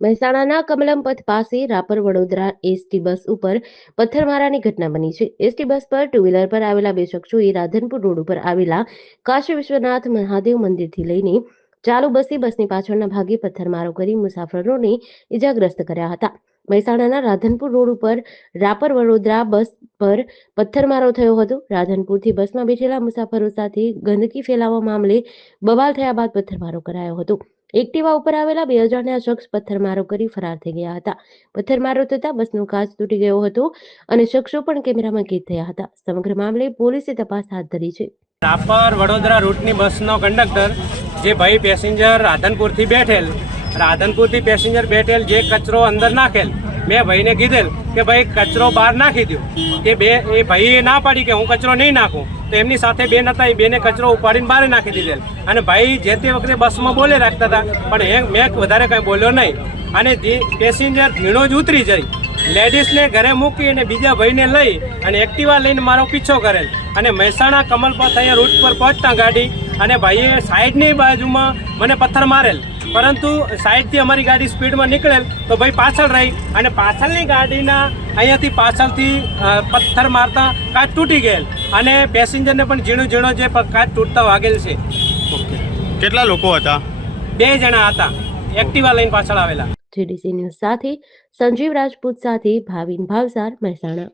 મહેસાણાના કમલમ પથ પાસે રાપર વડોદરા એસટી બસ ઉપર પથ્થરમારાની ઘટના બની છે. એસટી બસ પર ટુ વ્હીલર પર આવેલા બે શખ્સોએ રાધનપુર રોડ ઉપર આવેલા કાશી વિશ્વનાથ મહાદેવ મંદિરથી લઈને ચાલુ બસી બસની પાછળના ભાગે પથ્થરમારો કરી મુસાફરોને ઇજાગ્રસ્ત કર્યા હતા. મહેસાણાના રાધનપુર રોડ ઉપર રાપર વડોદરા બસ પર પથ્થરમારો થયો હતો. રાધનપુરથી બસમાં બેઠેલા મુસાફરો સાથે ગંદકી ફેલાવવા મામલે બવાલ થયા બાદ પથ્થરમારો કરાયો હતો. એક્ટિવા ઉપર આવેલા બે હજારના શખ્સ પથ્થરમારો કરી ફરાર થઈ ગયા હતા. પથ્થરમારો થતા બસનો કાચ તૂટી ગયો હતો અને શખ્સો પણ કેમેરામાં કેદ થયા હતા. સમગ્ર મામલે પોલીસે તપાસ હાથ ધરી છે. રાપર વડોદરા રૂટની બસનો કંડક્ટર જે ભાઈ પેસેન્જર રાધનપુરથી બેઠેલ રાધનપુરથી પેસેન્જર બેઠેલ જે કચરો અંદર નાખેલ, મેં ભાઈને કીધેલ કે ભાઈ કચરો બહાર નાખી દો કે બે, એ ભાઈએ ના પાડી કે હું કચરો નહીં નાખું. તો એમની સાથે બેન હતા, એ બેને કચરો ઉપાડીને બહાર નાખી દીધેલ. અને ભાઈ જે તે વખતે બસમાં બોલે રાખતા હતા, પણ એ મેં વધારે કંઈ બોલ્યો નહીં. અને પેસેન્જર ધીણો જ ઉતરી જઈ, લેડીઝને ઘરે મૂકી અને બીજા ભાઈને લઈ અને એક્ટિવા લઈને મારો પીછો કરેલ. અને મહેસાણા કમલપથ અહીંયા રૂટ પર પહોંચતા ગાડી અને ભાઈએ સાઈડની બાજુમાં મને પથ્થર મારેલ. પરંતુ સાઈડથી અમારી ગાડી સ્પીડમાં નીકળેલ તો ભાઈ પાછળ રહી અને પાછળની ગાડીના અહીંયાથી પાછળથી પથ્થર મારતા કાચ તૂટી ગયેલ. અને પેસેન્જરને પણ ઝીણો ઝીણો જે કાચ તૂટતા વાગેલ છે. ઓકે. કેટલા લોકો હતા? બે જણા હતા. એક્ટિવા લઈને પાછળ આવેલા. જીડીસી ન્યૂઝ સાથે સંજીવ રાજપૂત સાથે ભાવિન ભાવસાર મહેસાણા.